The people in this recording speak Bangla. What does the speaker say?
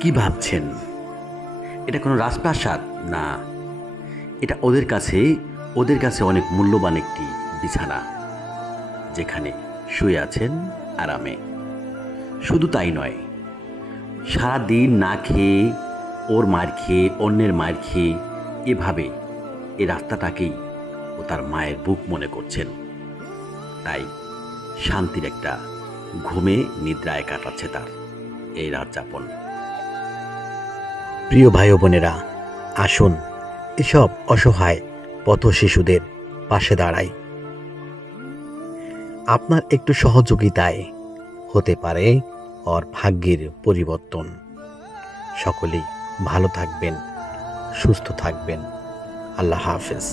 কি ভাবছেন? এটা কোনো রাজপ্রাসাদ না, এটা ওদের কাছে অনেক মূল্যবান একটি বিছানা, যেখানে শুয়ে আছেন আরামে। শুধু তাই নয়, সারা দিন না খেয়ে, ওর মার খেয়ে, অন্যের মার খেয়ে, এভাবে এই রাস্তাটাকেই ও তার মায়ের বুক মনে করছেন। তাই শান্তির একটা ঘুমে নিদ্রায় কাটাচ্ছে তার এই রাত যাপন। প্রিয় ভাই ও বোনেরা, আসুন এসব অসহায় পথ শিশুদের পাশে দাঁড়াই। আপনার একটু সহযোগিতায় হতে পারে ওর ভাগ্যের পরিবর্তন। সকলেই ভালো থাকবেন, সুস্থ থাকবেন। আল্লাহ হাফেজ।